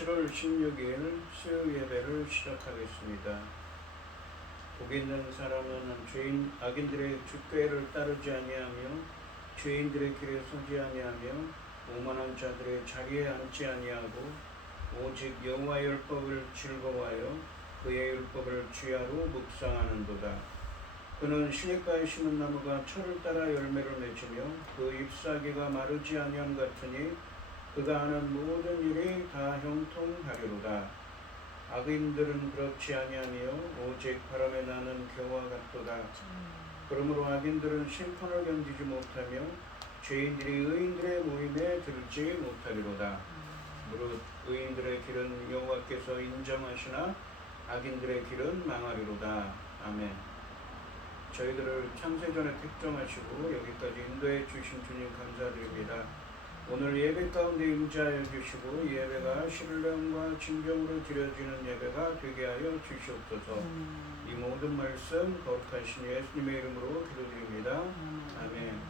7월 16일 수요 예배를 시작하겠습니다. 복이 있는 사람은 악인들의 꾀를 따르지 아니하며 죄인들의 길에 서지 아니하며 오만한 자들의 자리에 앉지 아니하고 오직 여호와의 율법을 즐거워하여 그의 율법을 주야로 묵상하는도다. 그는 시냇가에 심은 나무가 철을 따라 열매를 맺으며 그 잎사귀가 마르지 아니함 같으니 그가 하는 모든 일이 다 형통하리로다. 악인들은 그렇지 아니하며 오직 바람에 나는 겨와 같도다. 그러므로 악인들은 심판을 견디지 못하며 죄인들이 의인들의 모임에 들지 못하리로다. 무릇 의인들의 길은 여호와께서 인정하시나 악인들의 길은 망하리로다. 아멘. 저희들을 창세전에 택정하시고 여기까지 인도해 주신 주님 감사드립니다. 오늘 예배 가운데 임재하여 주시고 예배가 신령과 진정으로 드려지는 예배가 되게 하여 주시옵소서. 이 모든 말씀 거룩하신 예수님의 이름으로 기도드립니다. 아멘.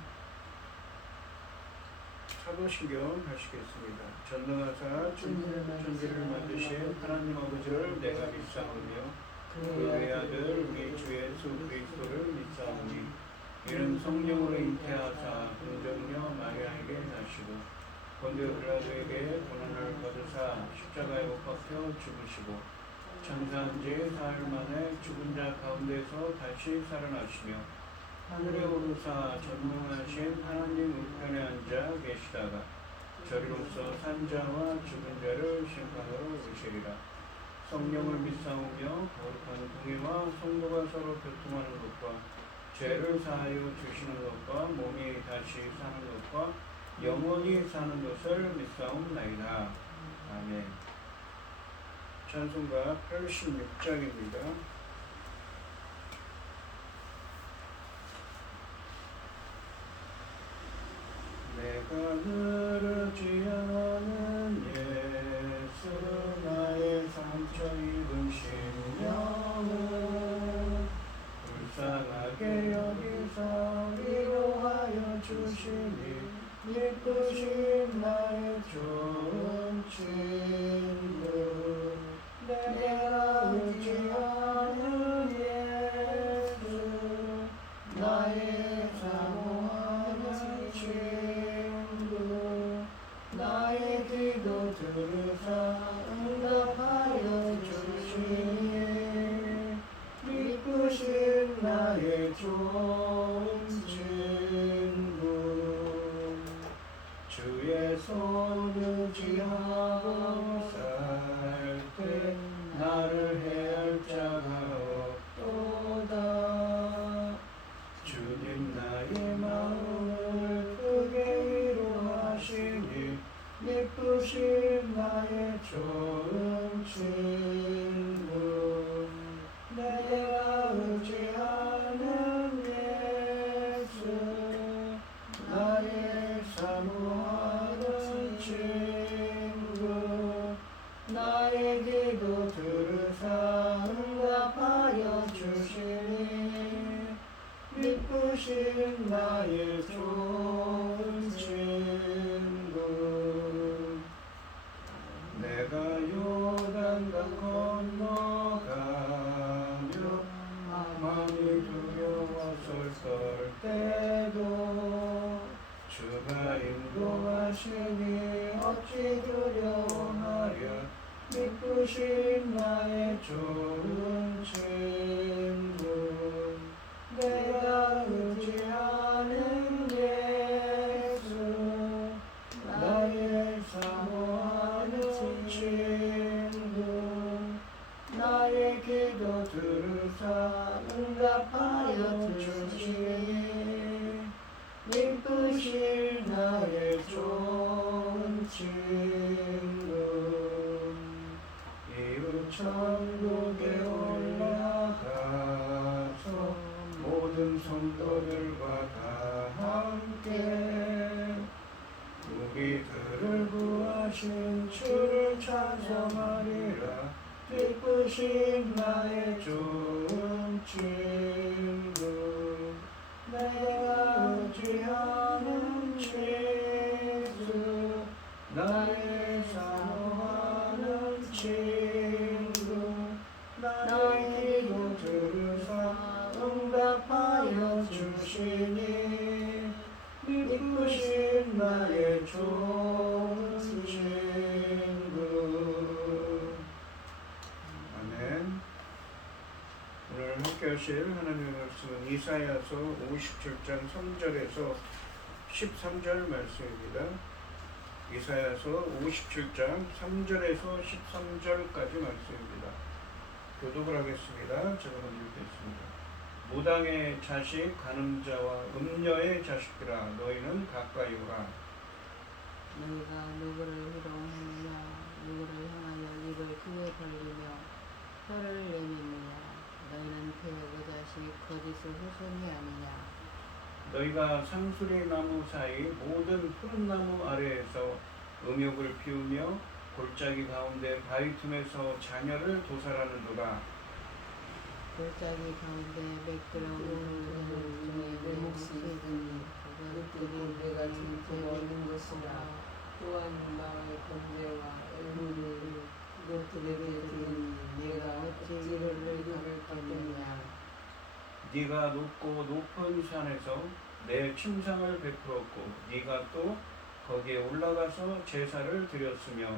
사도신경 하시겠습니다. 전능하사 천지를 만드신 하나님 아버지를 내가 믿사오며 그의 아들 우리 주 예수 그리스도를 믿사오니 이는 성령으로 잉태하사 동정녀 마리아에게 나시고 본디오 빌라도에게 고난을 받으사 십자가에 못 박혀 죽으시고 장사한 지 사흘 만에 죽은 자 가운데서 다시 살아나시며 하늘에 오르사 전능하신 하나님 우편에 앉아 계시다가 저리로서 산자와 죽은 자를 심판하러 오시리라. 성령을 믿사오며 거룩한 공의와 성도가 서로 교통하는 것과 죄를 사하여 주시는 것과 몸이 다시 사는 것과 영원히 사는 것을 믿사옵나이다. 아멘. 찬송가 86장입니다. 내가 흐르지 않은 예수 나의 상처 입은 심령을 불쌍하게 여기서 위로하여 주시니 예쁘신 나의 좋은 친구 내가 의지 않은 예수 나의 사모하는 친구 나의 기도 들으사 응답하여 주시니 이쁘신 나의 좋은 친구 주의 손 의지하고 살 때 나를 해할 자가 없도다. 주님 나의 마음을 크게 위로하시니 예쁘신 나의 좋은 친구 내가 의지하는 예수 나의 사모하는 친구 나의 기도 들으사 응답하여 주시니 예쁘신 나의 좋은 친구 내가 요단강 건너가며 마음이 두려웠을 때도 주가 인도하시니 어찌 두려워하랴 예쁘신 나의 좋은 친구 내가 의지하는 예수 나의 사모하는 친구 나의 기도 들으사 응답하여 주시니 예쁘신 나의 좋은 친구 이웃 천국에 올라가서 모든 성도들과 다 함께 우리들을 구하신 주를 찬송하리라. 예쁘신 나의 좋은 친구 내가 의지하는 예수 나의 사모하는 하여 주시니 믿으신 나의 좋은 친구. 아멘. 오늘 함께하실 하나님의 말씀은 이사야서 57장 3절에서 13절 말씀입니다. 이사야서 57장 3절에서 13절까지 말씀입니다. 교독을 하겠습니다. 제가 먼저 읽겠습니다. 무당의 자식 간음자와 음녀의 자식들아 너희는 가까이 오라. 너희가 누구를 희롱하느냐 누구를 향하여 입을 크게 벌리며 혀를 내미느냐 너희는 폐역의 자식 거짓의 후손이 아니냐. 너희가 상수리 나무 사이 모든 푸른 나무 아래에서 음욕을 피우며 골짜기 가운데 바위 틈에서 자녀를 도살하는도다. 골짜기 가운데 매끄러운 중에 내 몫이 있으니 그것들이 내가 지금 얻는 것이라. 또한 나의 번제와 의무를 그것들에게 드리니 내가 어찌 이를 갚겠느냐. 네가 높고 높은 산에서 내 침상을 베풀었고 네가 또 거기에 올라가서 제사를 드렸으며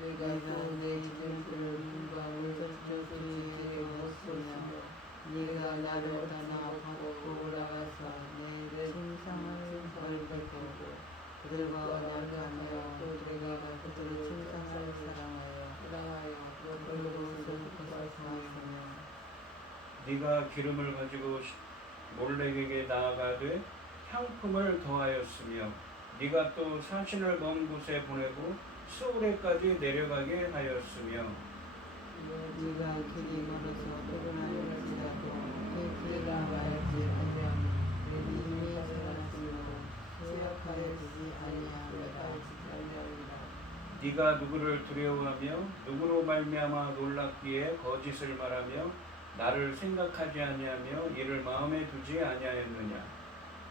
내가 또 내 지름길을 누가 오른쪽에 뒀으며 네가 나를 따라 받고 올라가서 내 침상을 벌리고 그들과 나가며 또 내가 그들의 침상을 사랑하여 그것을 벗어나으며 네가 기름을 가지고 몰렉에게 나아가되 향품을 더하였으며 네가 또 사신을 먼 곳에 보내고 수오레까지 내려가게 하였으며 네가 길이 멀어서 퇴근하였을지라도 그 길을 알지 아니하니 이미 살았으므로 수역하여 주지 아니하리라. 네가 누구를 두려워하며 누구로 말미암아 놀랍기에 거짓을 말하며 나를 생각하지 아니하며 이를 마음에 두지 아니하였느냐.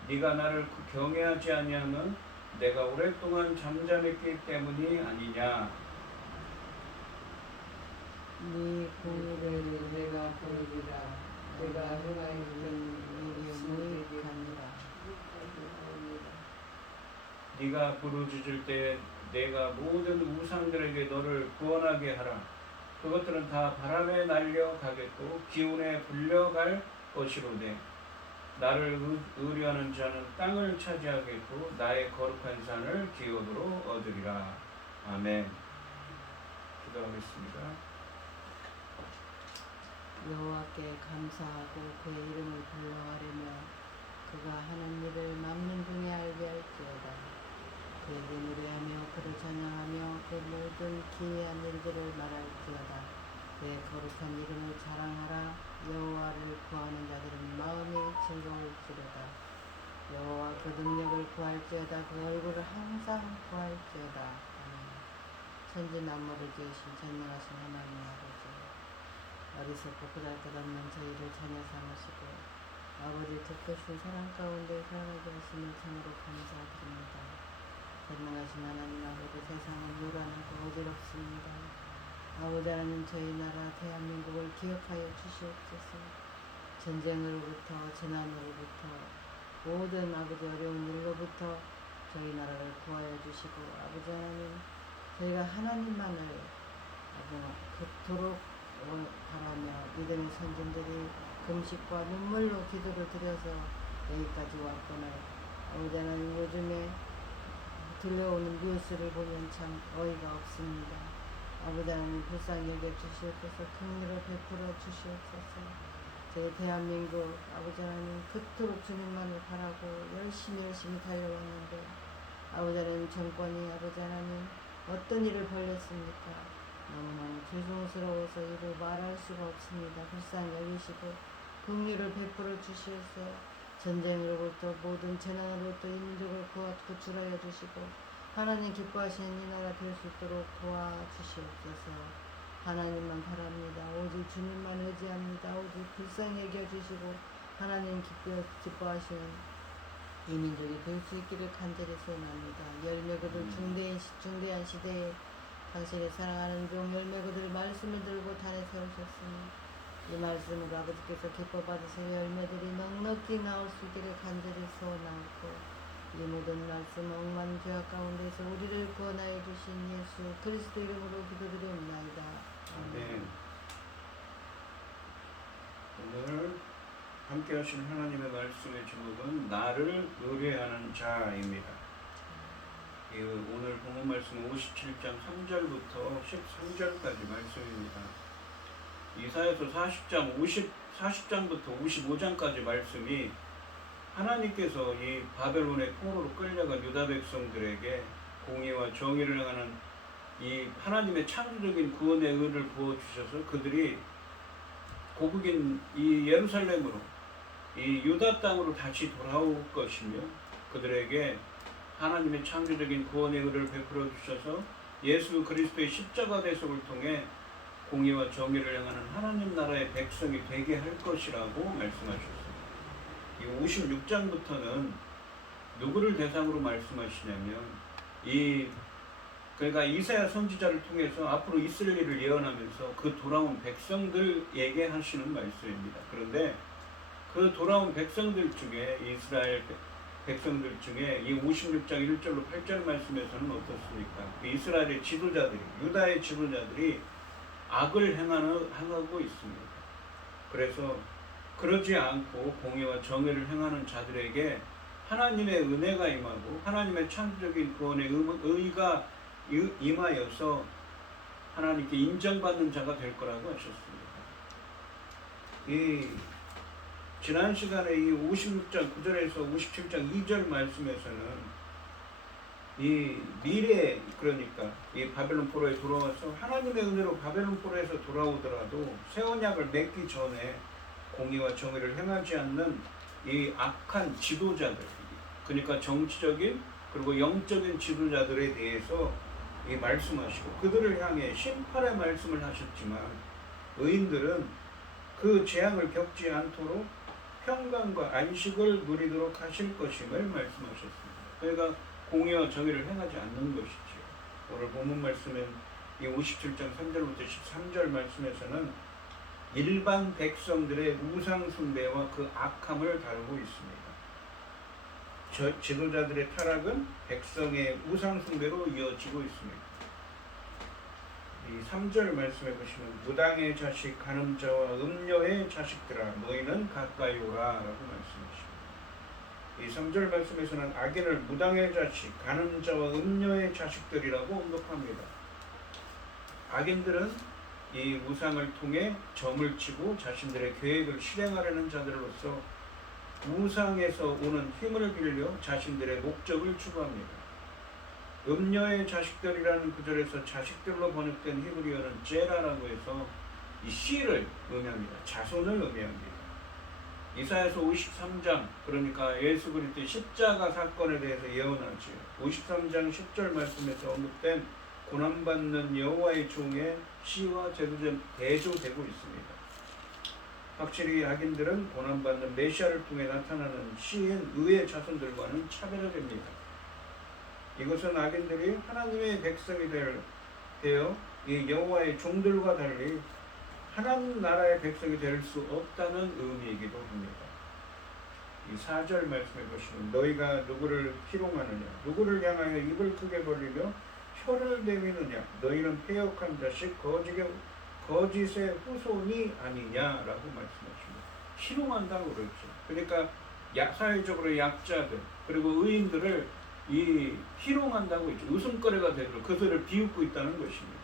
네가 나를 경외하지 아니하면 내가 오랫동안 잠잠했기 때문이 아니냐. 네 공의를 내가 보이리라. 내가 행하였던 일이 무익하니라. 네가 부르짖을 때 내가 모든 우상들에게 너를 구원하게 하라. 그것들은 다 바람에 날려가겠고 기운에 불려갈 것이로되 나를 의뢰하는 자는 땅을 차지하겠고 나의 거룩한 산을 기업으로 얻으리라. 아멘. 기도하겠습니다. 여호와께 감사하고 그의 이름을 불러하려며 그가 하는 일을 만민 중에 알게 할지어다. 그에게 노래하며 그를 찬양하며 그 모든 기이한 일들을 말할지어다. 그의 거룩한 이름을 자랑하라. 여호와를 구하는 자들은 마음이 즐거울지로다. 여호와 그 능력을 구할지어다. 그 얼굴을 항상 구할지어다. 아멘. 천지만물을 지으신 전능하신 하나님 아버지, 어리석고 보잘것없는 저희를 자녀 삼으시고 아버지 특별신 사랑 가운데 살아가게 하시는 참으로 감사드립니다. 전능하신 하나님 아버지, 세상은 요란하고 어지럽습니다. 아버지 하나님, 저희 나라 대한민국을 기억하여 주시옵소서. 전쟁으로부터 재난으로부터 모든 아버지 어려운 일로부터 저희 나라를 구하여 주시고 아버지 하나님, 저희가 하나님만을 그토록 바라며 믿음의 선진들이 금식과 눈물로 기도를 드려서 여기까지 왔거늘 아버지 하나님, 요즘에 들려오는 뉴스를 보면 참 어이가 없습니다. 아버지 하나님, 불쌍히 여겨 주시옵소서. 긍휼을 베풀어 주시옵소서. 저희 대한민국 아버지 하나님, 그토록 주님만을 바라고 열심히 달려왔는데 아버지 하나님, 정권이 아버지 하나님 어떤 일을 벌렸습니까? 너무너무 죄송스러워서 이를 말할 수가 없습니다. 불쌍히 여기시고 긍휼을 베풀어 주시옵소서. 전쟁으로부터 모든 재난으로부터 이 민족을 구출하여 주시고 하나님 기뻐하시는 이 나라 될 수 있도록 도와주시옵소서. 하나님만 바랍니다. 오직 주님만 의지합니다. 오직 불쌍히 여겨주시고 하나님 기뻐하시는 이 민족이 될 수 있기를 간절히 소원합니다. 열매그들 중대한 시대에 당신의 사랑하는 종 열매그들 말씀을 들고 단에 세우셨으니 이 말씀으로 아버지께서 기뻐 받으실 열매들이 넉넉히 나올 수 있기를 간절히 소원하고 이 모든 말씀 억만 죄악 가운데서 우리를 구원하여 주신 예수 그리스도 이름으로 기도드리옵나이다. 아멘. 오늘 함께 하신 하나님의 말씀의 제목은 나를 의뢰하는 자입니다. 오늘 본문 말씀은 57장 3절부터 13절까지 말씀입니다. 이사야서 40장부터 55장까지 말씀이 하나님께서 이 바벨론의 포로로 끌려간 유다 백성들에게 공의와 정의를 행하는 이 하나님의 창조적인 구원의 의를 부어주셔서 그들이 고국인 이 예루살렘으로 이 유다 땅으로 다시 돌아올 것이며 그들에게 하나님의 창조적인 구원의 의를 베풀어 주셔서 예수 그리스도의 십자가 대속을 통해 공의와 정의를 행하는 하나님 나라의 백성이 되게 할 것이라고 말씀하셨습니다. 이 56장부터는 누구를 대상으로 말씀하시냐면 그러니까 이사야 선지자를 통해서 앞으로 있을 일을 예언하면서 그 돌아온 백성들에게 하시는 말씀입니다. 그런데 그 돌아온 백성들 중에 이스라엘 백성들 중에 이 56장 1절로 8절 말씀에서는 어떻습니까? 이스라엘의 지도자들이 유다의 지도자들이 악을 행하고 있습니다. 그래서 그러지 않고 공의와 정의를 행하는 자들에게 하나님의 은혜가 임하고 하나님의 창조적인 구원의 의가 임하여서 하나님께 인정받는 자가 될 거라고 하셨습니다. 지난 시간에 이 56장 9절에서 57장 2절 말씀에서는 이 미래 그러니까 이 바벨론 포로에 돌아와서 하나님의 은혜로 바벨론 포로에서 돌아오더라도 새 언약을 맺기 전에 공의와 정의를 행하지 않는 이 악한 지도자들 그러니까 정치적인 그리고 영적인 지도자들에 대해서 이 말씀하시고 그들을 향해 심판의 말씀을 하셨지만 의인들은 그 재앙을 겪지 않도록 평강과 안식을 누리도록 하실 것임을 말씀하셨습니다. 그러니까 공의와 정의를 행하지 않는 것이지요. 오늘 본문 말씀은 이 57장 3절부터 13절 말씀에서는 일반 백성들의 우상 숭배와 그 악함을 다루고 있습니다. 지도자들의 타락은 백성의 우상 숭배로 이어지고 있습니다. 이 3절 말씀해 보시면 무당의 자식 간음자와 음녀의 자식들아 너희는 가까이 오라 라고 말씀하십니다. 이 3절 말씀에서는 악인을 무당의 자식 간음자와 음녀의 자식들이라고 언급합니다. 악인들은 이 우상을 통해 점을 치고 자신들의 계획을 실행하려는 자들로서 우상에서 오는 힘을 빌려 자신들의 목적을 추구합니다. 음녀의 자식들이라는 구절에서 자식들로 번역된 히브리어는 제라라고 해서 이 씨를 의미합니다. 자손을 의미합니다. 이사야서 53장 그러니까 예수 그리스도의 십자가 사건에 대해서 예언하지요. 53장 10절 말씀에서 언급된 고난받는 여호와의 종의 씨와 대조되고 있습니다. 확실히 악인들은 고난받는 메시아를 통해 나타나는 씨인 의의 자손들과는 차별화됩니다. 이것은 악인들이 하나님의 백성이 되어 이 여호와의 종들과 달리 하나님 나라의 백성이 될 수 없다는 의미이기도 합니다. 이 4절 말씀해 보시면 너희가 누구를 희롱하느냐 누구를 향하여 입을 크게 벌리며 혀를 내미느냐 너희는 패역한 자식 거짓의 후손이 아니냐라고 말씀하십니다. 희롱한다고 그러죠. 그러니까 사회적으로 약자들 그리고 의인들을 이 희롱한다고 했죠. 웃음거리가 되도록 그들을 비웃고 있다는 것입니다.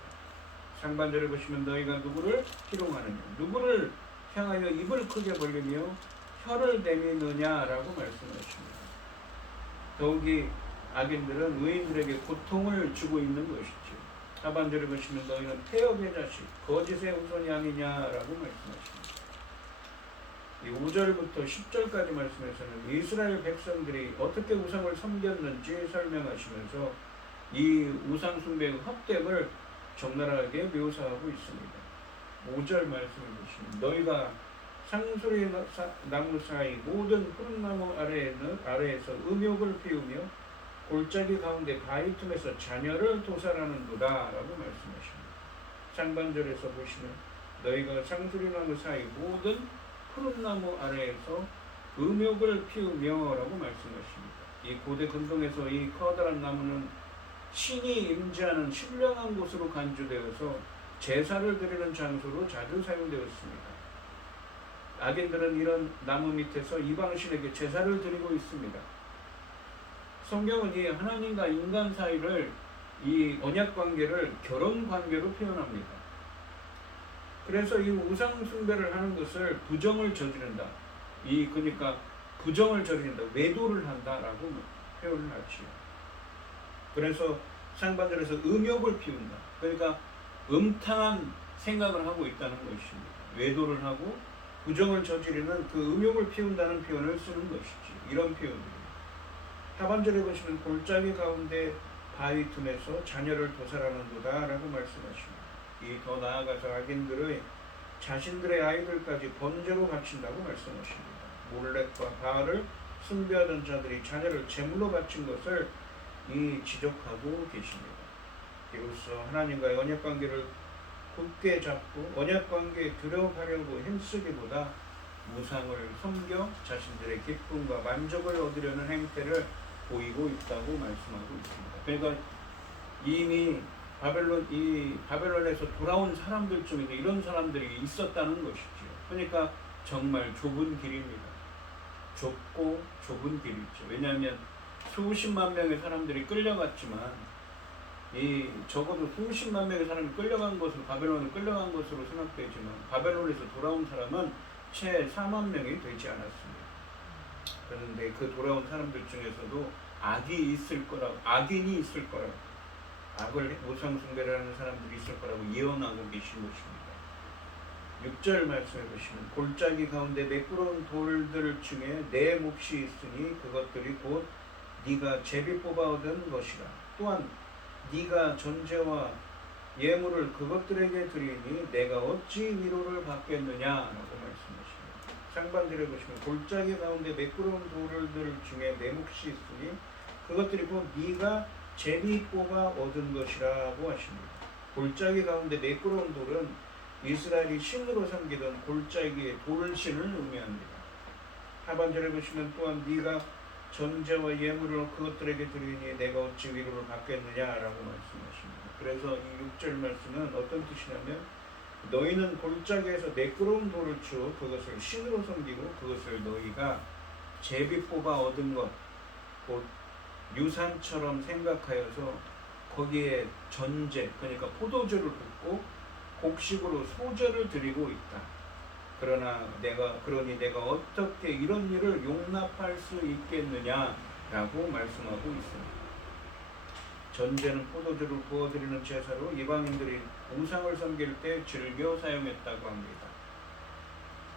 상반절에 보시면 너희가 누구를 희롱하느냐 누구를 향하여 입을 크게 벌리며 혀를 내미느냐라고 말씀하십니다. 더욱이 악인들은 의인들에게 고통을 주고 있는 것이죠. 하반절에 보시면 너희는 패역의 자식 거짓의 후손이 아니냐라고 말씀하십니다. 이 5절부터 10절까지 말씀에서는 이스라엘 백성들이 어떻게 우상을 섬겼는지 설명하시면서 이 우상 숭배의 헛됨을 적나라하게 묘사하고 있습니다. 5절 말씀을 보시면 너희가 상수리 나무 사이 모든 푸른 나무 아래에서 음욕을 피우며 골짜기 가운데 바위 틈에서 자녀를 도살하는도다 라고 말씀하십니다. 상반절에서 보시면 너희가 상수리나무 사이 모든 푸른 나무 아래에서 음욕을 피우며라고 말씀하십니다. 이 고대 근동에서 이 커다란 나무는 신이 임재하는 신령한 곳으로 간주되어서 제사를 드리는 장소로 자주 사용되었습니다. 악인들은 이런 나무 밑에서 이방신에게 제사를 드리고 있습니다. 성경은 이 하나님과 인간 사이를, 이 언약 관계를 결혼 관계로 표현합니다. 그래서 이 우상 숭배를 하는 것을 부정을 저지른다. 그러니까 부정을 저지른다, 외도를 한다라고 표현을 하지요. 그래서 상반절에서 음욕을 피운다. 그러니까 음탕한 생각을 하고 있다는 것입니다. 외도를 하고 부정을 저지르는 그 음욕을 피운다는 표현을 쓰는 것이지. 이런 표현입니다. 하반절에 보시면 골짜기 가운데 바위 틈에서 자녀를 도살하는도다 라고 말씀하십니다. 이 더 나아가서 악인들의 자신들의 아이들까지 번제로 바친다고 말씀하십니다. 몰렉과 바알을 숭배하던 자들이 자녀를 제물로 바친 것을 지적하고 계십니다. 이로써 하나님과의 언약관계를 굳게 잡고 언약관계에 들어가려고 힘쓰기보다 우상을 섬겨 자신들의 기쁨과 만족을 얻으려는 행태를 보이고 있다고 말씀하고 있습니다. 그러니까 이미 바벨론에서 돌아온 사람들 중에도 이런 사람들이 있었다는 것이죠. 그러니까 정말 좁은 길입니다. 좁고 좁은 길이죠. 왜냐하면 수십만 명의 사람들이 끌려갔지만 적어도 수십만 명의 사람이 끌려간 것으로, 바벨론을 끌려간 것으로 생각되지만 바벨론에서 돌아온 사람은 채 4만 명이 되지 않았습니다. 그런데 그 돌아온 사람들 중에서도 악인이 있을 거라고, 악을 우상 숭배를 하는 사람들이 있을 거라고 예언하고 계신 것입니다. 6절 말씀해 보시면 골짜기 가운데 매끄러운 돌들 중에 내 몫이 있으니 그것들이 곧 네가 제비 뽑아 얻은 것이라. 또한 네가 전제와 예물을 그것들에게 드리니 내가 어찌 위로를 받겠느냐라고 말씀하십니다. 상반절에 보시면 골짜기 가운데 매끄러운 돌들 중에 내 몫이 있으니 그것들이 곧 네가 제비 뽑아 얻은 것이라고 하십니다. 골짜기 가운데 매끄러운 돌은 이스라엘이 신으로 섬기던 골짜기의 돌신을 의미합니다. 하반절에 보시면 또한 네가 전제와 예물을 그것들에게 드리니 내가 어찌 위로를 받겠느냐라고 말씀하십니다. 그래서 이 6절 말씀은 어떤 뜻이냐면 너희는 골짜기에서 매끄러운 돌을 주어 그것을 신으로 섬기고 그것을 너희가 제비 뽑아 얻은 것, 곧 유산처럼 생각하여서 거기에 전제, 그러니까 포도주를 붓고 곡식으로 소제를 드리고 있다. 그러니 내가 어떻게 이런 일을 용납할 수 있겠느냐라고 말씀하고 있습니다. 전제는 포도주를 부어드리는 제사로 이방인들이 우상을 섬길 때 즐겨 사용했다고 합니다.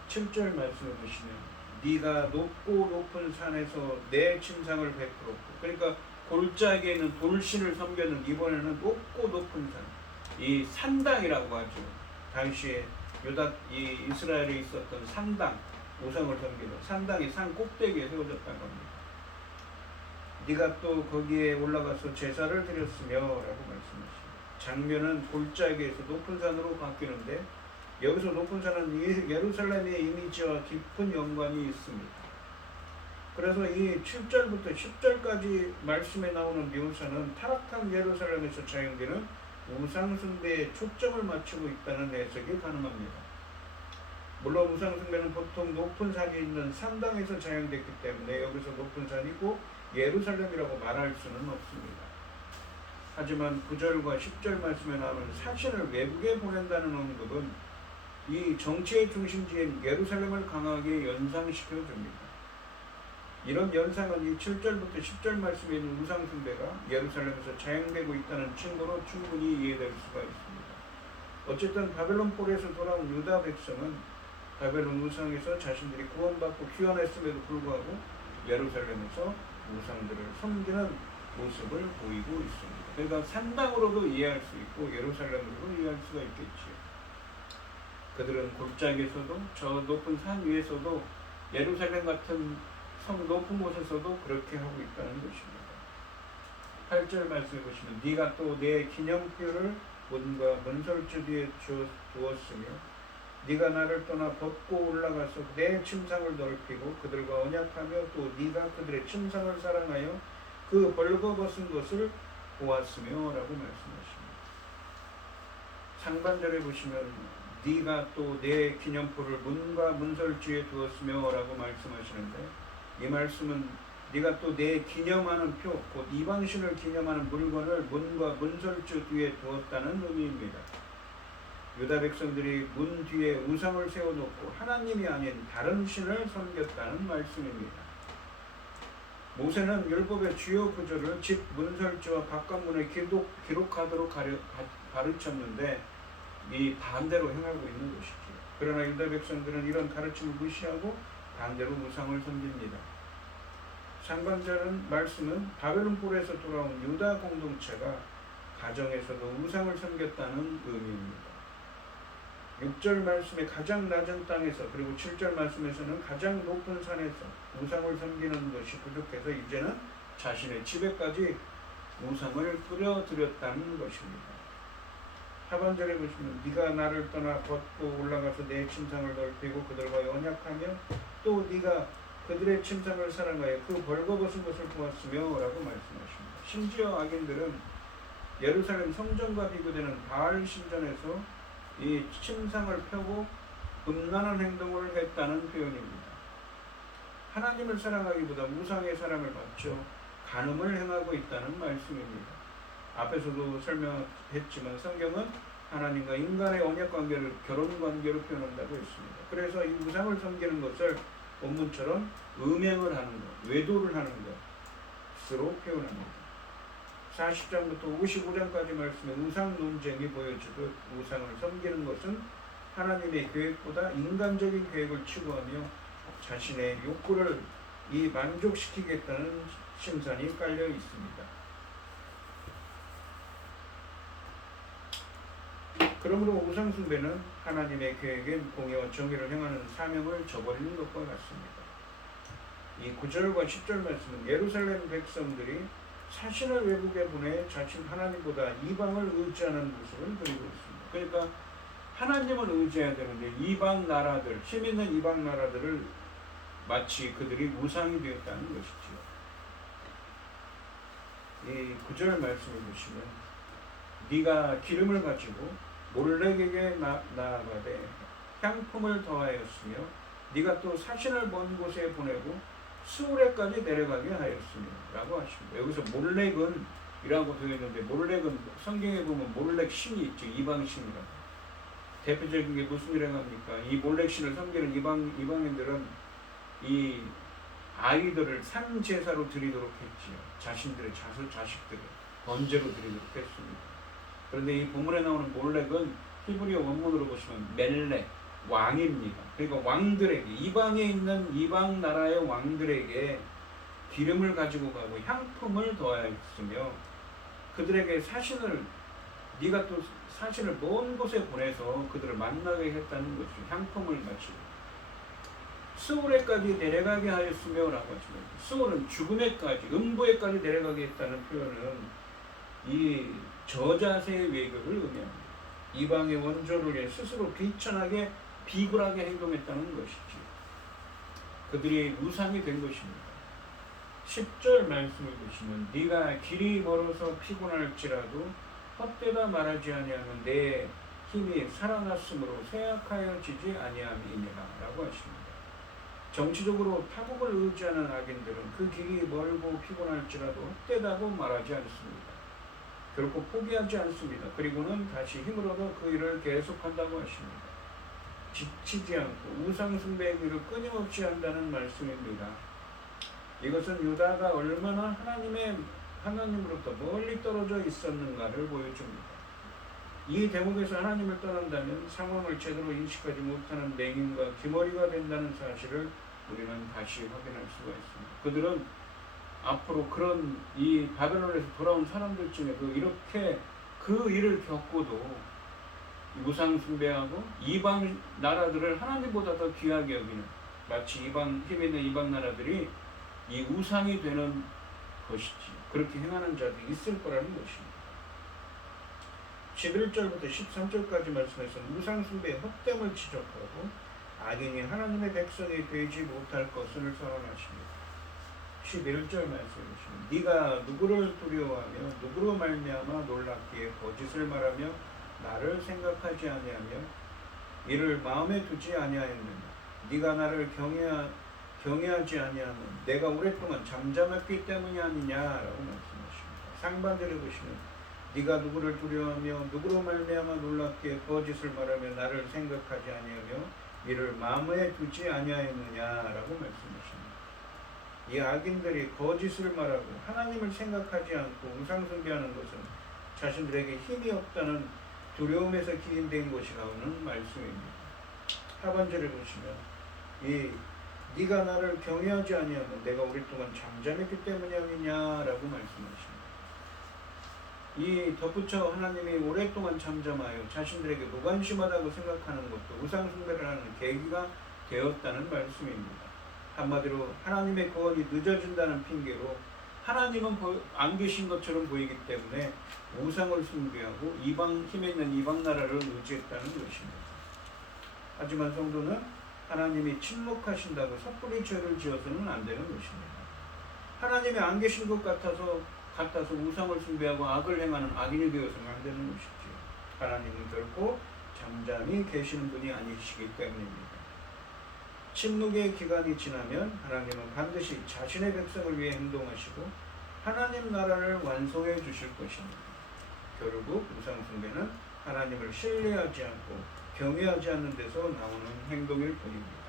7절 말씀을 보시면 네가 높고 높은 산에서 내 침상을 베풀었고, 그러니까 골짜기에 있는 돌신을 섬겼는데 이번에는 높고 높은 산, 이 산당이라고 하죠. 당시에 이스라엘에 있었던 산당, 우상을 섬기는 산당이 산 꼭대기에 세워졌다고 합니다. 네가 또 거기에 올라가서 제사를 드렸으며 라고 말씀하십니다. 장면은 골짜기에서 높은 산으로 바뀌는데 여기서 높은 산은 예루살렘의 이미지와 깊은 연관이 있습니다. 그래서 이 7절부터 10절까지 말씀에 나오는 묘사는 타락한 예루살렘에서 사용되는 우상숭배에 초점을 맞추고 있다는 해석이 가능합니다. 물론 우상숭배는 보통 높은 산이 있는 산당에서 사용됐기 때문에 여기서 높은 산이고 예루살렘이라고 말할 수는 없습니다. 하지만 9절과 10절 말씀에 나오는 사신을 외국에 보낸다는 언급은 이 정치의 중심지인 예루살렘을 강하게 연상시켜 줍니다. 이런 연상은 이 7절부터 10절 말씀에 있는 우상숭배가 예루살렘에서 자행되고 있다는 증거로 충분히 이해될 수가 있습니다. 어쨌든 바벨론 폴에서 돌아온 유다 백성은 바벨론 우상에서 자신들이 구원받고 귀환했음에도 불구하고 예루살렘에서 우상들을 섬기는 모습을 보이고 있습니다. 그러니까 산당으로도 이해할 수 있고 예루살렘으로도 이해할 수가 있겠지요. 그들은 골짜기에서도 저 높은 산 위에서도 예루살렘 같은 성 높은 곳에서도 그렇게 하고 있다는 것입니다. 8절 말씀해 보시면 네가 또 내 기념표를 문과 문설주 뒤에 두었으며 네가 나를 떠나 벗고 올라가서 내 침상을 넓히고 그들과 언약하며 또 네가 그들의 침상을 사랑하여 그 벌거벗은 것을 보았으며 라고 말씀하십니다. 상반절에 보시면 네가 또 내 기념포를 문과 문설주에 두었으며 라고 말씀하시는데, 이 말씀은 네가 또 내 기념하는 표, 곧 이방신을 기념하는 물건을 문과 문설주 뒤에 두었다는 의미입니다. 유다 백성들이 문 뒤에 우상을 세워놓고 하나님이 아닌 다른 신을 섬겼다는 말씀입니다. 모세는 율법의 주요 구절을 집 문설주와 바깥문에 기록하도록 가르쳤는데 이 반대로 행하고 있는 것이죠. 그러나 유다 백성들은 이런 가르침을 무시하고 반대로 우상을 섬깁니다. 상반절은 말씀은 바벨론 꼴에서 돌아온 유다 공동체가 가정에서도 우상을 섬겼다는 의미입니다. 6절 말씀에 가장 낮은 땅에서, 그리고 7절 말씀에서는 가장 높은 산에서 우상을 섬기는 것이 부족해서 이제는 자신의 집에까지 우상을 뿌려드렸다는 것입니다. 하반절에 보시면 네가 나를 떠나 벗고 올라가서 내 침상을 넓히고 그들과 언약하며 또 네가 그들의 침상을 사랑하여 그 벌거벗은 것을 보았으며 라고 말씀하십니다. 심지어 악인들은 예루살렘 성전과 비교되는 바알 신전에서 이 침상을 펴고 음란한 행동을 했다는 표현입니다. 하나님을 사랑하기보다 우상의 사랑을 받죠 간음을 행하고 있다는 말씀입니다. 앞에서도 설명했지만 성경은 하나님과 인간의 언약관계를 결혼관계로 표현한다고 했습니다. 그래서 이 우상을 섬기는 것을 본문처럼 음행을 하는 것, 외도를 하는 것으로 표현합니다. 40장부터 55장까지 말씀에 우상 논쟁이 보여주듯 우상을 섬기는 것은 하나님의 계획보다 인간적인 계획을 추구하며 자신의 욕구를 만족시키겠다는 심산이 깔려 있습니다. 그러므로 우상 숭배는 하나님의 계획인 공의와 정의를 행하는 사명을 저버리는 것과 같습니다. 이 9절과 10절 말씀은 예루살렘 백성들이 사신을 외국에 보내 자신 하나님보다 이방을 의지하는 모습을 그리고 있습니다. 그러니까 하나님을 의지해야 되는데 이방 나라들, 힘 있는 이방 나라들을 마치 그들이 우상이 되었다는 것이죠. 이 9절 말씀을 보시면 네가 기름을 가지고 몰렉에게 나아가되 향품을 더하였으며 네가 또 사신을 먼 곳에 보내고 수레까지 내려가게 하였으며 라고 하십니다. 여기서 몰렉은 이라고 되어 있는데, 몰렉은 성경에 보면 몰렉 신이 있죠. 이방 신이라고. 대표적인 게 무슨 일을 합니까? 이 몰렉 신을 섬기는 이방인들은 이 아이들을 산제사로 드리도록 했지요. 자신들의 자식들을 번제로 드리도록 했습니다. 그런데 이 본문에 나오는 몰렉은 히브리어 원문으로 보시면 멜렉, 왕입니다. 그러니까 왕들에게, 이방에 있는 이방 나라의 왕들에게 기름을 가지고 가고 향품을 더하였으며 그들에게 사신을, 네가 또 사신을 먼 곳에 보내서 그들을 만나게 했다는 것이죠. 향품을 바치고 스올에까지 내려가게 하였으며 라고 하십니다. 스올은 죽음에까지, 음부에까지 내려가게 했다는 표현은 이 저자세의 외교를 의미합니다. 이방의 원조를 위해 스스로 비천하게 비굴하게 행동했다는 것이지. 그들이 우상이 된 것입니다. 10절 말씀을 보시면 네가 길이 멀어서 피곤할지라도 헛되다 말하지 아니하면 내 힘이 살아났으므로 쇠약하여지지 아니함이니라 라고 하십니다. 정치적으로 타국을 의지하는 악인들은 그 길이 멀고 피곤할지라도 헛되다고 말하지 않습니다. 결코 포기하지 않습니다. 그리고는 다시 힘을 얻어 그 일을 계속한다고 하십니다. 지치지 않고 우상 숭배의 길을 끊임없이 한다는 말씀입니다. 이것은 유다가 얼마나 하나님으로부터 멀리 떨어져 있었는가를 보여줍니다. 이 대목에서 하나님을 떠난다면 상황을 제대로 인식하지 못하는 맹인과 기머리가 된다는 사실을 우리는 다시 확인할 수가 있습니다. 그들은 앞으로 그런 이 바벨론에서 돌아온 사람들 중에도 이렇게 그 일을 겪고도 우상 숭배하고 이방 나라들을 하나님보다 더 귀하게 여기는, 마치 힘 있는 이방 나라들이 이 우상이 되는 것이지, 그렇게 행하는 자들이 있을 거라는 것입니다. 11절부터 13절까지 말씀해서 우상숭배의 헛됨을 지적하고 악인이 하나님의 백성이 되지 못할 것을 선언하십니다. 11절 말씀해 보시면 네가 누구를 두려워하며 누구로 말미암아 놀랍기에 거짓을 말하며 나를 생각하지 아니하며 이를 마음에 두지 아니하였느냐. 네가 나를 경외하지 아니하면 내가 오랫동안 잠잠했기 때문이 아니냐라고 말씀하십니다. 상반절에 보시면 네가 누구를 두려워하며 누구로 말미암아 놀랍기에 거짓을 말하며 나를 생각하지 아니하며 이를 마음에 두지 아니하였느냐라고 말씀하십니다. 이 악인들이 거짓을 말하고 하나님을 생각하지 않고 우상숭배하는 것은 자신들에게 힘이 없다는 두려움에서 기인된 것이라는 말씀입니다. 하반절에 보시면 네가 나를 경외하지 아니하면 내가 오랫동안 잠잠했기 때문이 아니냐라고 말씀하십니다. 이 덧붙여 하나님이 오랫동안 잠잠하여 자신들에게 무관심하다고 생각하는 것도 우상숭배를 하는 계기가 되었다는 말씀입니다. 한마디로 하나님의 구원이 늦어진다는 핑계로 하나님은 안 계신 것처럼 보이기 때문에 우상을 숭배하고 힘에 있는 이방 나라를 의지했다는 것입니다. 하지만 성도는 하나님이 침묵하신다고 섣불리 죄를 지어서는 안 되는 것입니다. 하나님이 안 계신 것 같아서 우상을 숭배하고 악을 행하는 악인이 되어서는 안 되는 것이지요. 하나님은 결코 잠잠히 계시는 분이 아니시기 때문입니다. 침묵의 기간이 지나면 하나님은 반드시 자신의 백성을 위해 행동하시고 하나님 나라를 완성해 주실 것입니다. 결국 우상숭배는 하나님을 신뢰하지 않고 경외하지 않는 데서 나오는 행동일 뿐입니다.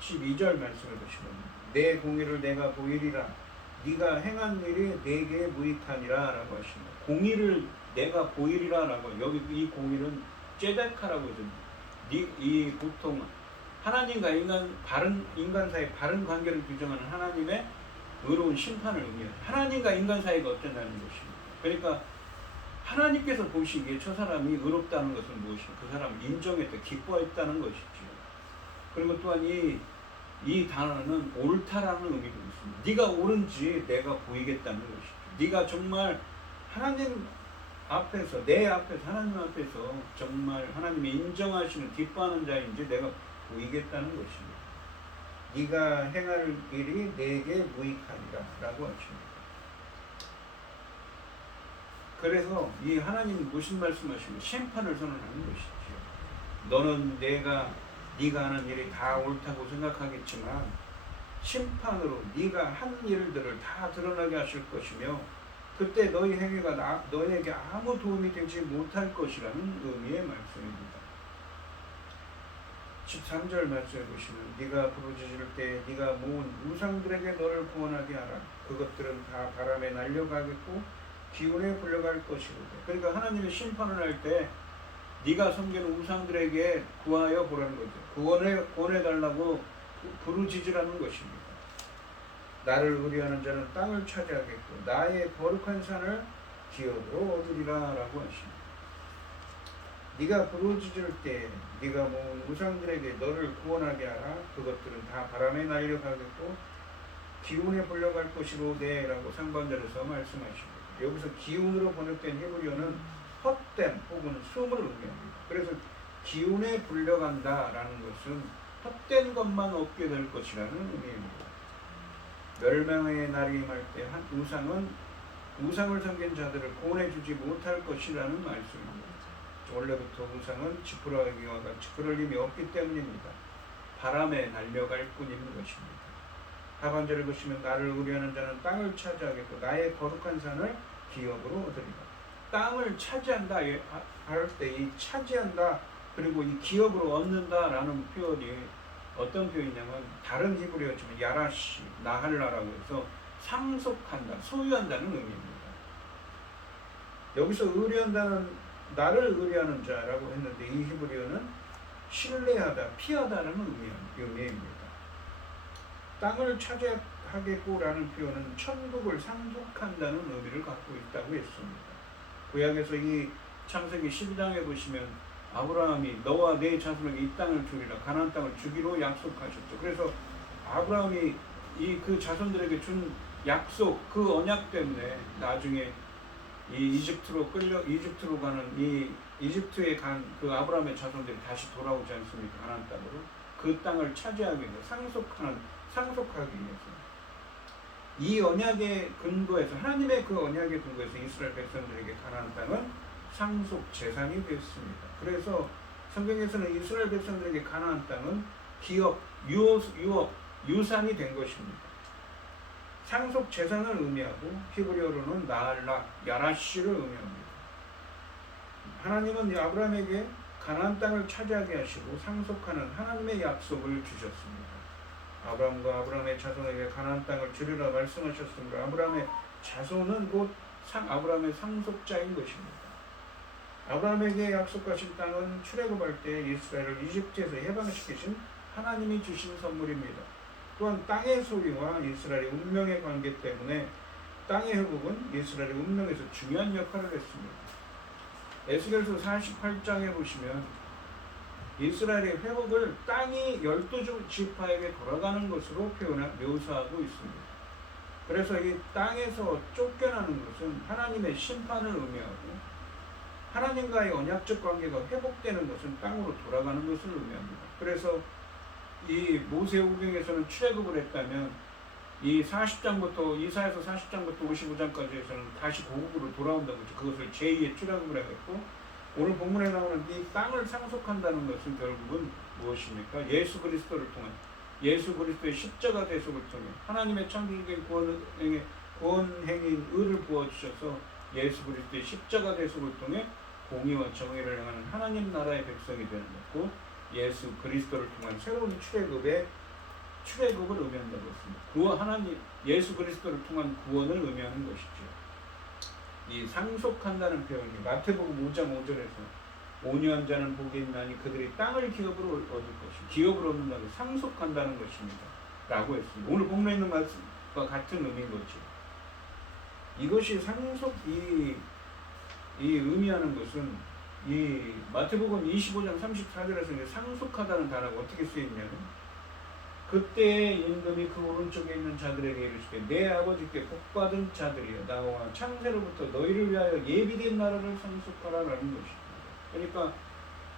12절 말씀을 보시면 내 공의를 내가 보이리라 네가 행한 일이 내게 무익하니라 라고 하십니다. 공의를 내가 보이리라 라고 여기 이 공의는 제데카라고 해서 이 보통 하나님과 인간 사이의 바른 관계를 규정하는 하나님의 의로운 심판을 의미해요. 하나님과 인간 사이가 어쩌냐는 것입니다. 그러니까 하나님께서 보시기에 저 사람이 의롭다는 것은 무엇이고 그 사람을 인정했다, 기뻐했다는 것이지요. 그리고 또한 이 단어는 옳다라는 의미도 있습니다. 네가 옳은지 내가 보이겠다는 것이죠. 네가 정말 하나님 앞에서 하나님 앞에서 정말 하나님이 인정하시는 기뻐하는 자인지 내가 보이겠다는 것입니다. 네가 행할 일이 내게 무익하니라 라고 하십니다. 그래서 이 하나님이 무슨 말씀하시면 심판을 선언하는 것이지요. 너는 네가 하는 일이 다 옳다고 생각하겠지만 심판으로 네가 한 일들을 다 드러나게 하실 것이며 그때 너희 행위가 너에게 아무 도움이 되지 못할 것이라는 의미의 말씀입니다. 13절 말씀해 보시면 네가 부르짖을 때 네가 모은 우상들에게 너를 구원하게 하라. 그것들은 다 바람에 날려가겠고 기운에 불려갈 것이로되. 그러니까 하나님의 심판을 할 때 네가 섬기는 우상들에게 구하여 보라는 거죠. 구원해달라고 부르짖으라는 것입니다. 나를 의뢰하는 자는 땅을 차지하겠고 나의 거룩한 산을 기업으로 얻으리라 라고 하십니다. 네가 부르짖을 때 네가 모은 우상들에게 너를 구원하게 하라. 그것들은 다 바람에 날려가겠고 기운에 불려갈 것이로되 라고 상반절에서 말씀하십니다. 여기서 기운으로 번역된 히브리어는 헛됨 혹은 숨을 의미합니다. 그래서 기운에 불려간다라는 것은 헛된 것만 얻게 될 것이라는 의미입니다. 멸망의 날이 임할 때 한 우상을 섬긴 자들을 구원해 주지 못할 것이라는 말씀입니다. 원래부터 우상은 지푸라기와 같이 그럴 힘이 없기 때문입니다. 바람에 날려갈 뿐인 것입니다. 하반절에 보시면 나를 의뢰하는 자는 땅을 차지하겠고 나의 거룩한 산을 기업으로 얻으리라. 땅을 차지한다 할 때 이 차지한다 그리고 이 기업으로 얻는다라는 표현이 어떤 표현이냐면 다른 히브리어지만 야라시 나할라라고 해서 상속한다, 소유한다는 의미입니다. 여기서 나를 의뢰하는 자라고 했는데 이 히브리어는 신뢰하다, 피하다라는 의미입니다. 땅을 차지하겠고라는 표현은 천국을 상속한다는 의미를 갖고 있다고 했습니다. 구약에서 이 창세기 12장에 보시면 아브라함이 너와 네 자손에게 이 땅을 주리라 가나안 땅을 주기로 약속하셨죠. 그래서 아브라함이 그 자손들에게 준 약속 그 언약 때문에 나중에 이 이집트로 가는 이 이집트에 간 그 아브라함의 자손들이 다시 돌아오지 않습니까? 가나안 땅으로 그 땅을 차지하기 위해서 상속하기 위해서 이 언약의 근거에서 하나님의 그 언약의 근거에서 이스라엘 백성들에게 가나안 땅은 상속 재산이 되었습니다. 그래서 성경에서는 이스라엘 백성들에게 가나안 땅은 기업, 유산이 된 것입니다. 상속 재산을 의미하고 히브리어로는 나알라, 야라시를 의미합니다. 하나님은 아브라함에게 가나안 땅을 차지하게 하시고 상속하는 하나님의 약속을 주셨습니다. 아브라함과 아브라함의 자손에게 가나안 땅을 주리라 말씀하셨으므로 아브라함의 자손은 곧 아브라함의 상속자인 것입니다. 아브라함에게 약속하신 땅은 출애굽할 때 이스라엘을 이집트에서 해방시키신 하나님이 주신 선물입니다. 또한 땅의 소유와 이스라엘의 운명의 관계 때문에 땅의 회복은 이스라엘의 운명에서 중요한 역할을 했습니다. 에스겔서 48장에 보시면 이스라엘의 회복을 땅이 12지파에게 돌아가는 것으로 묘사하고 있습니다. 그래서 이 땅에서 쫓겨나는 것은 하나님의 심판을 의미하고 하나님과의 언약적 관계가 회복되는 것은 땅으로 돌아가는 것을 의미합니다. 그래서 이 모세오경에서는 출애굽을 했다면 이 40장부터 이사야서 40장부터 55장까지에서는 다시 고국으로 돌아온다고 했죠. 그것을 제2의 출애굽을 했고 오늘 본문에 나오는 이 땅을 상속한다는 것은 결국은 무엇입니까? 예수 그리스도를 통한 예수 그리스도의 십자가 대속을 통해 하나님의 창조적인 구원행위인 의를 부어주셔서 예수 그리스도의 십자가 대속을 통해 공의와 정의를 행하는 하나님 나라의 백성이 되는 것고 예수 그리스도를 통한 새로운 출애굽을 의미한다고 했습니다. 예수 그리스도를 통한 구원을 의미하는 것이죠. 이 상속한다는 표현이 마태복음 5장 5절에서 온유한 자는 복이 있나니 그들이 땅을 기업으로 얻을 것이 기업으로 얻는다고 상속한다는 것입니다. 라고 했습니다. 오늘 본문에 있는 말씀과 같은 의미인 거죠. 이것이 이 의미하는 것은 이 마태복음 25장 34절에서 상속하다는 단어가 어떻게 쓰였냐면 그때의 임금이 그 오른쪽에 있는 자들에게 이르시되 내 아버지께 복받은 자들이여 나와 창세로부터 너희를 위하여 예비된 나라를 상속하라라는 것입니다. 그러니까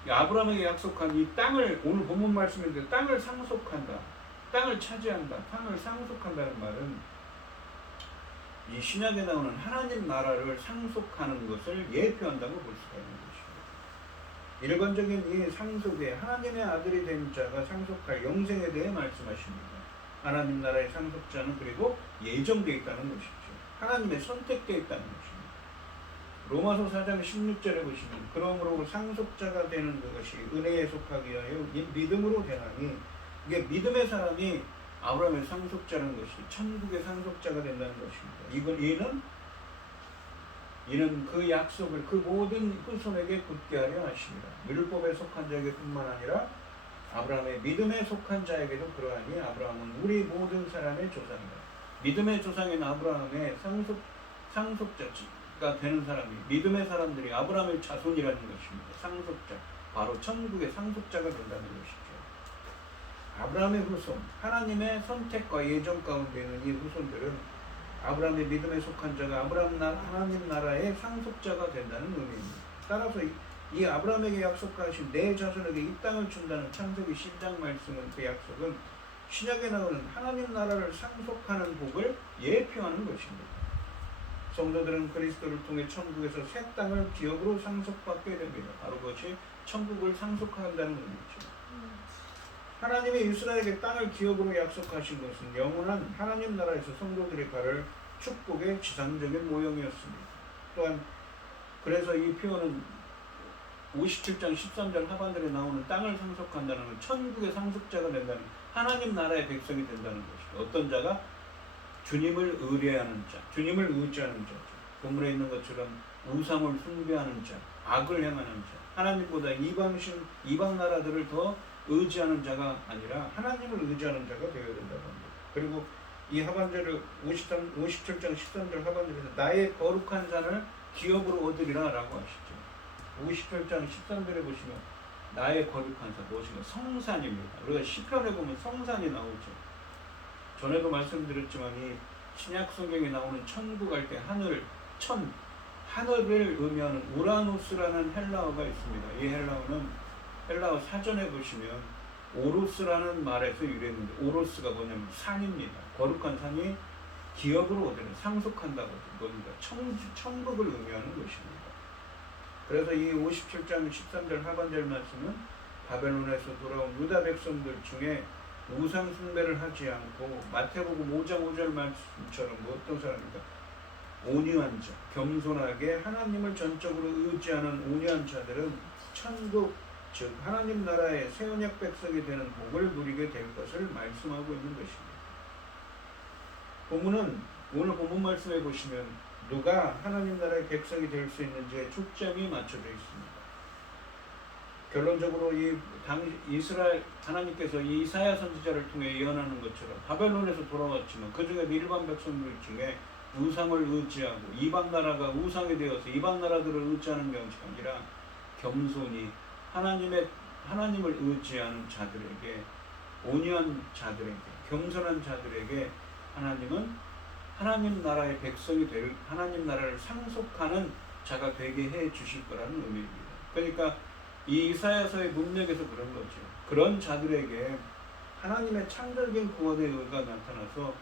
아브라함에게 약속한 이 땅을 오늘 본문 말씀인데 땅을 상속한다, 땅을 차지한다, 땅을 상속한다는 말은 이 신약에 나오는 하나님 나라를 상속하는 것을 예표한다고 볼 수가 있는 것입니다. 일반적인 이 상속에 하나님의 아들이 된 자가 상속할 영생에 대해 말씀하십니다. 하나님 나라의 상속자는 그리고 예정되어 있다는 것이죠. 하나님의 선택되어 있다는 것입니다. 로마서 4장 16절에 보시면 그러므로 상속자가 되는 그것이 은혜에 속하기 위하여 믿음으로 되나니 이게 믿음의 사람이 아브라함의 상속자라는 것이 천국의 상속자가 된다는 것입니다. 이는 그 약속을 그 모든 후손에게 굳게 하려 하십니다. 율법에 속한 자에게 뿐만 아니라 아브라함의 믿음에 속한 자에게도 그러하니 아브라함은 우리 모든 사람의 조상이다. 믿음의 조상인 아브라함의 상속자가 되는 사람이 믿음의 사람들이 아브라함의 자손이라는 것입니다. 상속자, 바로 천국의 상속자가 된다는 것이죠. 아브라함의 후손, 하나님의 선택과 예정 가운데 있는 이 후손들은 아브라함의 믿음에 속한 자가 하나님 나라의 상속자가 된다는 의미입니다. 따라서 이 아브라함에게 약속하신 내 자손에게 이 땅을 준다는 창세기 10장 말씀은 그 약속은 신약에 나오는 하나님 나라를 상속하는 복을 예표하는 것입니다. 성도들은 그리스도를 통해 천국에서 새 땅을 기업으로 상속받게 됩니다. 바로 그것이 천국을 상속한다는 의미죠. 하나님이 이스라엘에게 땅을 기업으로 약속하신 것은 영원한 하나님 나라에서 성도들이 받을 축복의 지상적인 모형이었습니다. 또한 그래서 이 표현은 57장 13절 하반절에 나오는 땅을 상속한다는 건 천국의 상속자가 된다는 하나님 나라의 백성이 된다는 것이죠. 어떤 자가 주님을 의뢰하는 자, 주님을 의지하는 자죠. 본문에 있는 것처럼 우상을 숭배하는 자, 악을 행하는 자, 하나님보다 이방 나라들을 더 의지하는 자가 아니라 하나님을 의지하는 자가 되어야 된다고 합니다. 그리고 이 하반절을 57장 13절 하반절에서 나의 거룩한 산을 기업으로 얻으리라 라고 하시죠. 57장 13절에 보시면 나의 거룩한 산 무엇인가? 성산입니다. 우리가 시편에 보면 성산이 나오죠. 전에도 말씀드렸지만 이 신약 성경에 나오는 천국 할 때 하늘을 의미하는 우라노스라는 헬라어가 있습니다. 이 헬라어 사전에 보시면 오로스라는 말에서 유래했는데, 오로스가 뭐냐면 산입니다. 거룩한 산이 기업으로 얻는 상속한다고 겁니다. 천국을 의미하는 것입니다. 그래서 이 57장 13절 하반절 말씀은 바벨론에서 돌아온 유다 백성들 중에 우상 숭배를 하지 않고, 마태복음 5장 5절 말씀처럼 어떤 사람입니까? 온유한 자, 겸손하게 하나님을 전적으로 의지하는 온유한 자들은 천국, 즉 하나님 나라의 새 언약 백성이 되는 복을 누리게 될 것을 말씀하고 있는 것입니다. 오늘 본문 말씀에 보시면 누가 하나님 나라의 백성이 될 수 있는지에 초점이 맞춰져 있습니다. 결론적으로 하나님께서 이 이사야 선지자를 통해 예언하는 것처럼 바벨론에서 돌아왔지만 그 중에 일반 백성들 중에 우상을 의지하고 이방 나라가 우상이 되어서 이방 나라들을 의지하는 것이 아니라 겸손히 하나님을 의지하는 자들에게, 온유한 자들에게, 겸손한 자들에게 하나님은 하나님 나라의 백성이 될, 하나님 나라를 상속하는 자가 되게 해 주실 거라는 의미입니다. 그러니까 이 이사야서의 문맥에서 그런 거죠. 그런 자들에게 하나님의 창조적인 구원의 의가 나타나서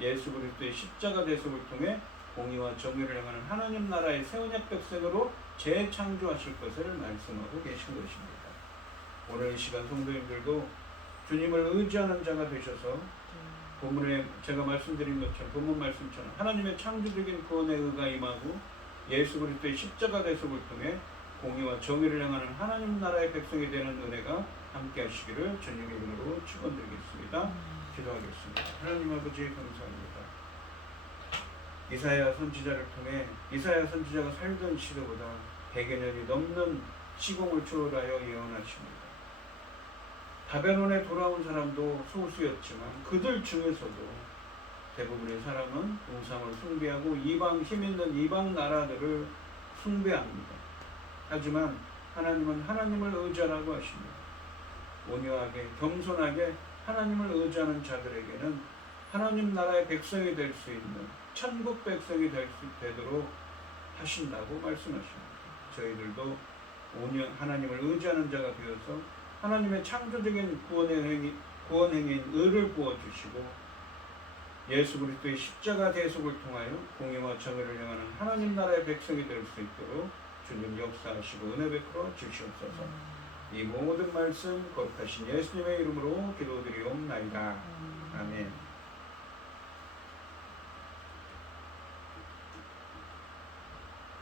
예수 그리스도의 십자가 대속을 통해 공의와 정의를 향하는 하나님 나라의 새 언약 백성으로 재창조하실 것을 말씀하고 계신 것입니다. 오늘 이 시간 성도님들도 주님을 의지하는 자가 되셔서 본문에 제가 말씀드린 것처럼, 본문 말씀처럼 하나님의 창조적인 구원의 의가 임하고 예수 그리스도의 십자가 대속을 통해 공의와 정의를 향하는 하나님 나라의 백성이 되는 은혜가 함께 하시기를 주님의 이름으로 축원드리겠습니다. 기도하겠습니다. 하나님 아버지 감사합니다. 이사야 선지자를 통해 이사야 선지자가 살던 시대보다 100여 년이 넘는 시공을 초월하여 예언하십니다. 바벨론에 돌아온 사람도 소수였지만 그들 중에서도 대부분의 사람은 우상을 숭배하고 힘있는 이방 나라들을 숭배합니다. 하지만 하나님은 하나님을 의지하라고 하십니다. 온유하게 겸손하게 하나님을 의지하는 자들에게는 하나님 나라의 백성이 될 수 있는 천국 백성이 되도록 하신다고 말씀하십니다. 저희들도 하나님을 의지하는 자가 되어서 하나님의 창조적인 구원 행위인 의를 부어주시고 예수 그리스도의 십자가 대속을 통하여 공의와 정의를 향하는 하나님 나라의 백성이 될 수 있도록 주님 역사하시고 은혜 베풀어 주시옵소서. 이 모든 말씀 거룩하신 예수님의 이름으로 기도드리옵나이다. 아멘.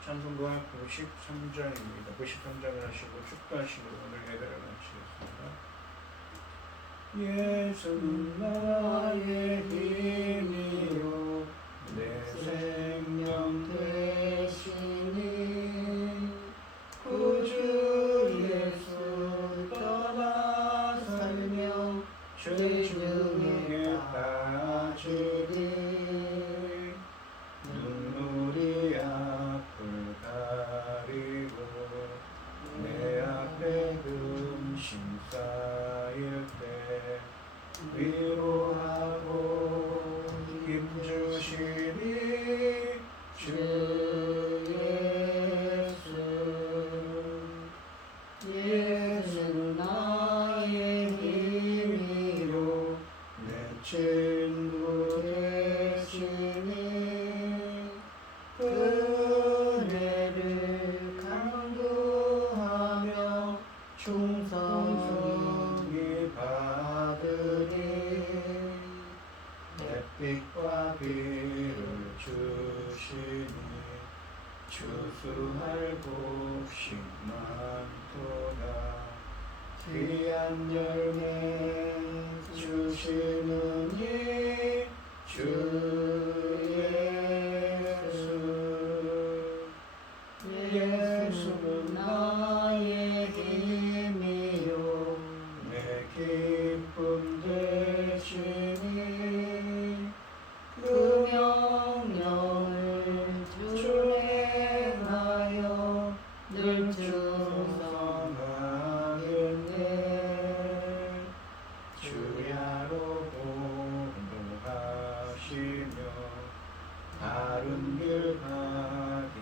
찬송가 93장입니다. 93장을 하시고 축도하시고 오늘 예배를 마치겠습니다. 예수는 나의 힘이요 내 생명 되시니 구주 예수 떠나 살며 죄 중에 빠지리 눈물이 앞을 가리고 내 앞에 금심 쌓일 때 위로하고 힘주시니 주 예수 나의 힘이요 내 친구 되시니 은혜를 강구하며 충성히 받으리 햇빛과 비를 주시니 추수할 곡식 많도다 귀한 열매 주시느니 주 예수는 나의 힘이요 내 기쁨 되시니 그 명령을 준행하여 늘 충성하겠네 주야로 공부하시며 바른 길 가게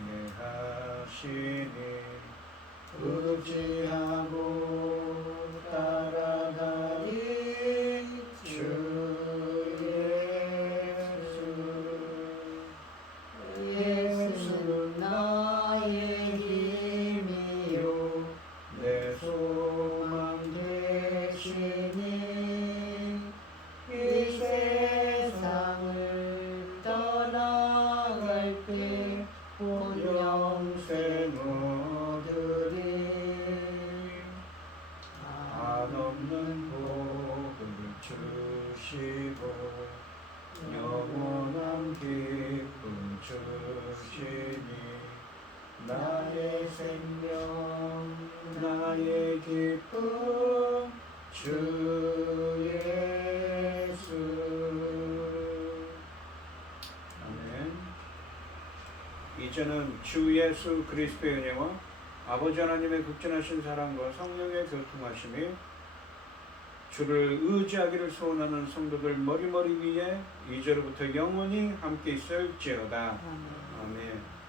영원한 기쁨 주시니 나의 생명 나의 기쁨 주 예수. 아멘. 이제는 주 예수 그리스도의 은혜와 아버지 하나님의 극진하신 사랑과 성령의 교통하심이 주를 의지하기를 소원하는 성도들 머리머리 위에 이제로부터 영원히 함께 있을지어다. 아멘. 아멘.